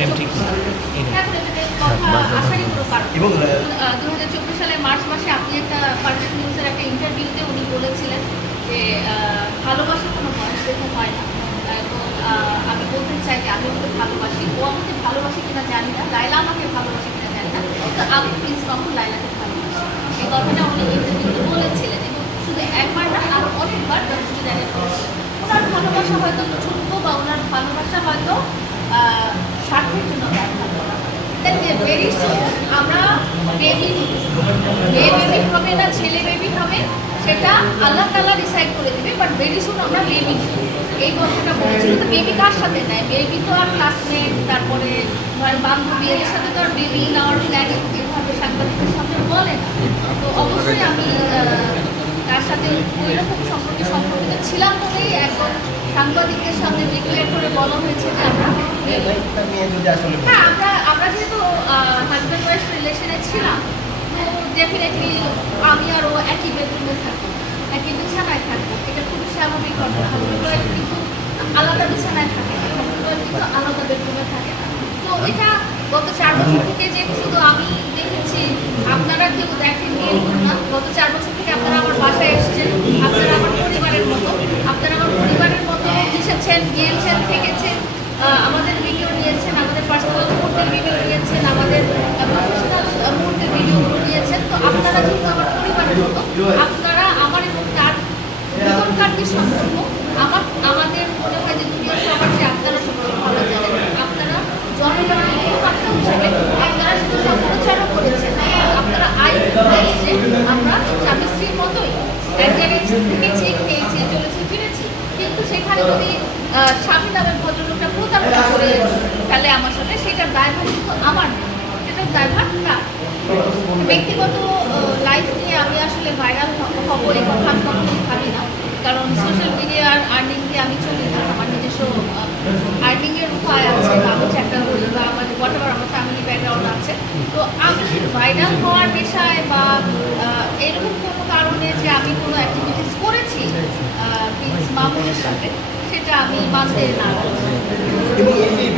এখন এটাতে কথা আসারই কোনো কারণ এবং 2024 সালের মার্চ মাসে আপনি একটা পারফেক্ট নিউজের একটা ইন্টারভিউতে উনি বলেছিলেন যে ভালোবাসা কোনো বয়স দেখে হয় না। এবং আমি বলতে চাই যে আমি ওকে ভালোবাসি, ও আমাকে ভালোবাসি কিনা জানি না, লায়লা আমাকে ভালোবাসি কিনা জানি না, তো আমি প্রিন্স মামুন লায়লাকে ভালোবাসি। এই কথাটা উনি ইন্টারভিউতে বলেছিলেন এবং শুধু একবার না আরও অনেকবার দর্শক জানিয়ে বলেছিলেন। ওনার ভালোবাসা হয়তো ছোট্ট বা ওনার ভালোবাসা হয়তো স্বার্থের জন্য ব্যবহার করা হয়। ভেরি সুন আমরা বেবি মেয়ে বেবি হবে না ছেলে বেবি হবে সেটা আল্লাহ তাআলা ডিসাইড করে দেবে, বাট ভেরি সুন আমরা বেবি এই কথাটা বলেছিল। তো বেবি কার সাথে নেয়? বেবি তো আর ক্লাসমেট তারপরে ধর বান্ধবী এর সাথে তো আর বেবি নেওয়ার প্ল্যানিং এভাবে সাংবাদিকের সামনে বলে না। তো অবশ্যই আমি তার সাথে ওই রকম সম্পর্কিত ছিলাম বলেই একদম সাংবাদিকদের সামনে ডিক্লেয়ার করে বলা হয়েছে যে হ্যাঁ আমরা যেহেতু হাজব্যান্ড ওয়াইফ রিলেশনে ছিলাম, তো ডেফিনেটলি আমি আর ও একই বেডরুমে থাকবো, একই বিছানায় থাকবো, এটা খুব স্বাভাবিক ঘটনা। হাজব্যান্ড ওয়াইফ কিন্তু আলাদা বিছানায় থাকে, হাজব্যান্ড ওয়াইফ কিন্তু আলাদা বেডরুমে থাকে। তো এটা গত 4 বছর থেকে যে শুধু আমি দেখেছি, আপনারা কেউ দেখেননি এরকম না। গত 4 বছর থেকে আপনারা আমার বাসায় এসেছেন, আপনারা আমার পরিবারের মতো, আপনারা আমার পরিবারের মতো এসেছেন, গিয়েছেন, থেকেছেন, আমাদের ভিডিও নিয়েছেন, আমাদের পার্সোনাল মুহূর্তের ভিডিও নিয়েছেন, আমাদের প্রফেশনাল মুহূর্তের ভিডিওগুলো নিয়েছেন। তো আপনারা যেহেতু আমার পরিবারের মতো, আপনারা আমার এবং তার ভিতরকার যে সম্পর্ক আমাদের মনে হয় যে দুনিয়ার সবার যে আপনারা সবচেয়ে ভালো জানেন। আপনারা জনগণের মুখপাত্র হিসেবে আপনারা শুধু সম্প্রচারও করেছেন, আপনারা যে আমরা স্বামী স্ত্রীর মতোই এক জায়গায় থেকেছি, খেয়েছি, চলেছি, ফিরেছি, কিন্তু সেখানে যদি স্বামী নামের ভদ্রলোকটা প্রতারণা করে ফেলে আমার সাথে, সেটার দায়ভার কিন্তু আমার নেই, সেটার দায়ভার তার। ব্যক্তিগত লাইফ নিয়ে আমি আসলে ভাইরাল হবো এই কথা আমি কখনোই ভাবি না, কারণ সোশ্যাল মিডিয়ার আর্নিং দিয়ে আমি চলি না। আমার নিজস্ব আর্নিংয়ের উপায় আছে, বা আমি চাকরি করি, বা আমার হোয়াটএভার আমার ফ্যামিলি ব্যাকগ্রাউন্ড আছে। তো আমি ভাইরাল হওয়ার পেশায় বা এরকম কোনো কারণে যে আমি কোনো অ্যাক্টিভিটিস করেছি প্রিন্স মামুনের সাথে, সেটা আমি মানতে না। এবং এই